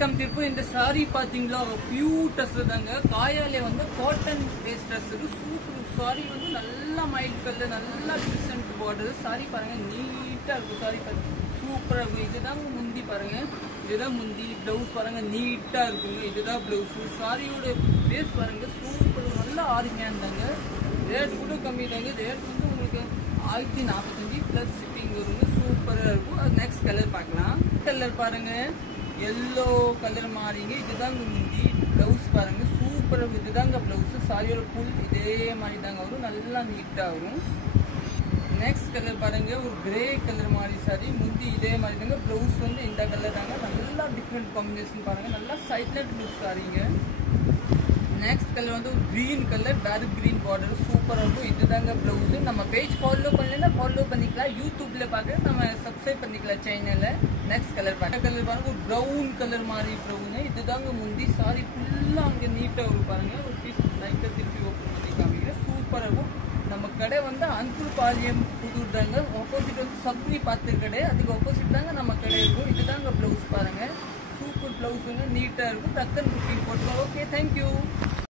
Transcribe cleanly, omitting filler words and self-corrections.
Welcome Tiruppur. இந்த sorry பாத்தீங்களா, pure dress தாங்க. காயாலே வந்து cotton based dress super sari வந்து நல்லா மைல்ட் கலர், நல்லா டிசென்ட் பார்டர். சாரி பாருங்க, நீட்டா இருக்கும். சாரி பாருங்க, சூப்பரா இருக்கும். இதுதான் முந்தி பாருங்க, இதுதான் முந்தி. பிளவுஸ் பாருங்க, நீட்டா இருக்குங்க. இதுதான் பிளவுஸ். சாரியோட பேஸ் பாருங்க, சூப்பர் நல்லா ஆரிங்கா இருந்தாங்க. ரேட் கூட கம்மி தாங்க. ரேட் வந்து உங்களுக்கு 1045 பிளஸ் ஷிப்பிங் வருங்க. சூப்பரா இருக்கும். அது நெக்ஸ்ட் கலர் பார்க்கலாம். கலர் பாருங்க, எல்லோ கலர் மாறிங்க. இதுதாங்க முந்தி. பிளவுஸ் பாருங்க, சூப்பரா இருக்கும். இதுதாங்க பிளவுஸ். சாரியோட புல் இதே மாதிரி தாங்க வரும், நல்லா நீட்டா வரும். நெக்ஸ்ட் கலர் பாருங்க, ஒரு கிரே கலர் மாதிரி சாரி. முந்தி இதே மாதிரி தாங்க. பிளவுஸ் வந்து இந்த கலர் தாங்க. நல்லா டிஃப்ரெண்ட் காம்பினேஷன் பாருங்க, நல்லா சைட்லெட் லுக் சாரிங்க. நெக்ஸ்ட் கலர் வந்து ஒரு green colour, dark green border, சூப்பராக இருக்கும். இதுதாங்க பிளவுஸ். நம்ம பேஜ் ஃபாலோ பண்ணலாம், ஃபாலோ பண்ணிக்கலாம். யூடியூப்ல பார்க்க நம்ம சப்ஸ்கிரைப் பண்ணிக்கலாம் சேனலை. நெக்ஸ்ட் கலர் பாருங்க, ஒரு ப்ரௌன் கலர் மாதிரி ப்ரௌன். இதுதாங்க முந்தி. சாரி ஃபுல்லாக அங்கே நீட்டாக வரும் பாருங்க. ஒரு பீஸ் லைட்டாக திருப்பி ஓப்பன் பண்ணி காமிக்கிறேன். சூப்பராக இருக்கும். நம்ம கடை வந்து அன்புபாளையம் புதூர் தாங்க. ஆப்போசிட் வந்து சப்ரி பார்த்து கடை, அதுக்கு ஆப்போசிட் தாங்க நம்ம கடை இருக்கும். இதுதாங்க பிளவுஸ் பாருங்க, சூப்பர் பிளவுஸுங்க, நீட்டாக இருக்கும். டக்குன்னு புக்கிங் போட்டுருவோம். Okay, thank you.